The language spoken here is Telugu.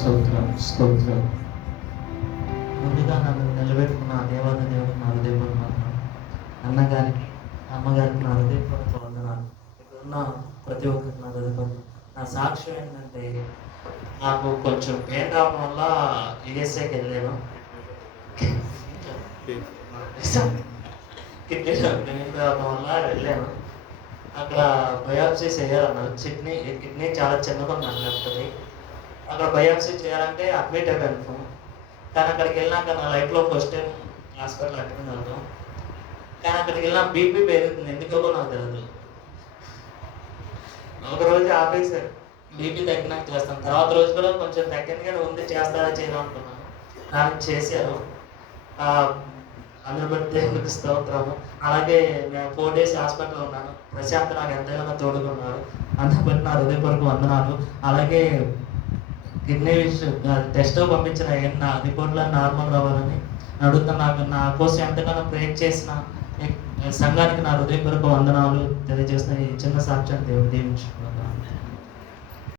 స్తోత్రం స్తోత్రం. ముందుగా నన్ను నిలబెట్టుకున్న దేవాది దేవుడు నా హృదయపూర్వక అన్నగారికి అమ్మగారికి నా హృదయపూర్వక వందనాలు. ఇక్కడున్న ప్రతి ఒక్కరికి నా హృదయపూర్వక. నా సాక్ష్యం ఏంటంటే, నాకు కొంచెం పెయిన్ రావడం వల్ల యుఎస్ఏకి వెళ్ళాను. కిడ్నీలో పెయిన్ రావడం వల్ల వెళ్ళాను. అక్కడ బయాప్సీ చేయాలన్నారు. కిడ్నీ చాలా చిన్నగా ఉందని లేకపోతే అక్కడ బయాప్సీ చేయాలంటే అడ్మిట్ అయిపోయాను. కానీ అక్కడికి వెళ్ళినాక నా లైఫ్లో ఫస్ట్ టైం హాస్పిటల్ అడ్మిట్ అవుతాం. కానీ అక్కడికి వెళ్ళినా బీపీ పెరుగుతుంది, ఎందుకో నాకు తెలియదు. ఒకరోజు ఆపేసారు, బీపీ తగ్గినాక చేస్తాను. తర్వాత రోజు కూడా కొంచెం తగ్గింది కానీ ఉంది, చేస్తారా చేయడం అనుకున్నాను. నాకు చేశారు. అందరి బట్టి దేవునికి స్తోత్రము. అలాగే నేను 4 days హాస్పిటల్లో ఉన్నాను. ప్రశాంత్ నాకు ఎంతగానో తోడుకున్నారు. అందరి బట్టి నా హృదయపూర్వక వందనాలు. అలాగే కిడ్నీ టెస్ట్ పంపించిన నా రిపోర్ట్లో నార్మల్ రావాలని అడుగుతున్నా. నా కోసం ఎంతగానో ప్రేర్ చేసిన సంఘానికి నా హృదయపూర్వక వందనాలు తెలియజేస్తున్న ఈ చిన్న సాక్ష్యాన్ని దేవుడు దీవించుకున్నాను.